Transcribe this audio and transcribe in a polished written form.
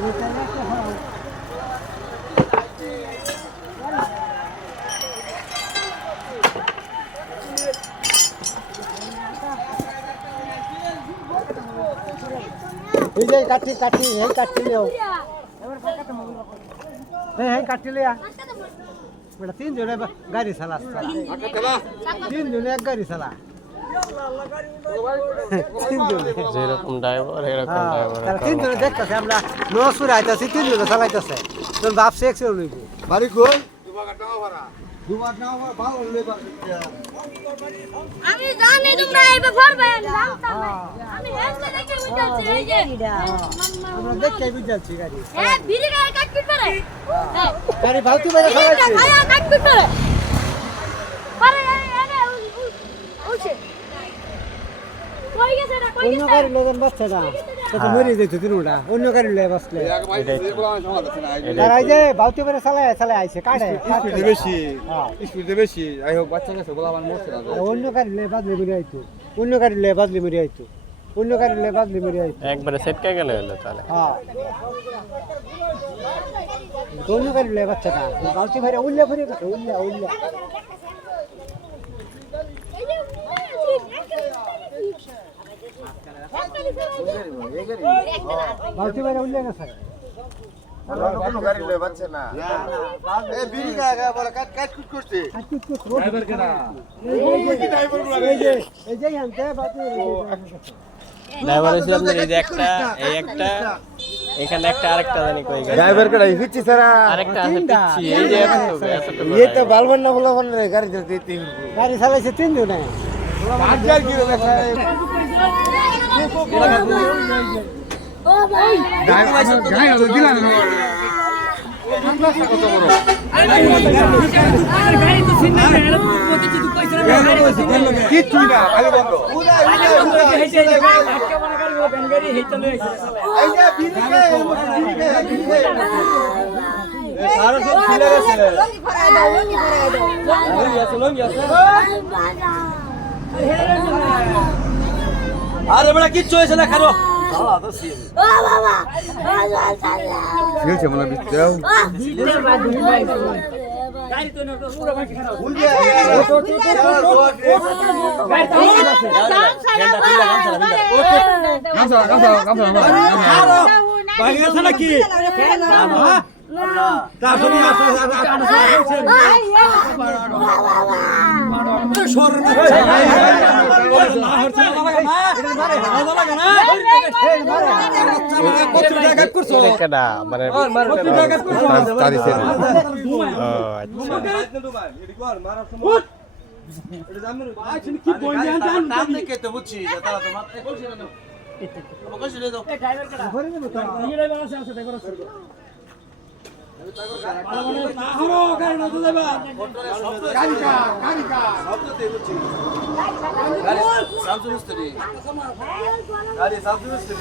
এই যে কাটি কাটি এই কাটি লিও এই কাটি লিয়া বেটা তিন জনে গাড়ি চালা তিন জনে এক গাড়ি চালা যেরকম ড্রাইভার এরকম ড্রাইভার তারা তিন জনে দেখতেছে আমরা নসুর আইতাছি তিন জনে চালাইতেছে তোর বাপ সে একশো লইব বাড়ি কই দুবার নাও ভালো লেবার আমি জানি তোমরা এইবার করবে জানতাম না আমি হেলতে দেখে বুঝাচ্ছি এই যে আমরা দেখতে বুঝাচ্ছি গাড়ি হ্যাঁ বিড়ি গায়ে কাটপিট করে গাড়ি ভাউতি মেরে চালাইছি গায়ে কাটপিট করে আরে আরে ওছে কই গেছে না কই অন্য গেছে গাড়ি লোকজন বাচ্চা না তো মরে যেত তিনটা অন্য গাড়ি লয়ে বসলে তারা এই যে ভাউতি মেরে চালায় আইছে কাটে স্পিড বেশি স্পিড বেশি আই হোক বাচ্চা কাছে বলা আমার মরছে না অন্য গাড়ি লয়ে বাদলি মরে আইতো অন্য গাড়ি লয়ে বাদলি মরে আইতো অন্য গাড়ি লয়ে বাদলি মরে আইতো একবারে সেটকে গেলে হলো তাহলে হ্যাঁ অন্য গাড়ি লয়ে বাচ্চা না ভাউতি মেরে উল্লে ফিরে গেছে উল্লে উল্লে ভাউতি মেরে উল্লে গেছে গাড়ি লয়ে বাচ্চা না এ বিড়ি গায় বলে কাট কাট কুট করতে ড্রাইভার কেনা এই যে আনতে বাতি ড্রাইভার হচ্ছে আপনার এই একটা এখানে একটা আরেকটা জানি কই গাড়ি ড্রাইভার কেনা হিচ্ছি সারা আরেকটা আছে পিচ্ছি এই যে এতটুকু ये तो बालवन ना बोला बन रहे गाड़ी चलती थी গাড়ি চালাইছে তিন জনে हजार की देखा है ও ভাই गाय हो दिला ना কিচ্ছু না আলো বন্ধ আরে বড় কিচ্ছু হইছে না খারো ও বাবা খেলছে মনে বিচ্ছাও গাড়ি তো না পুরো বাকি খারাপ বাকি আছে নাকি তারপরে মানে গাড়ি সাবজুস্তি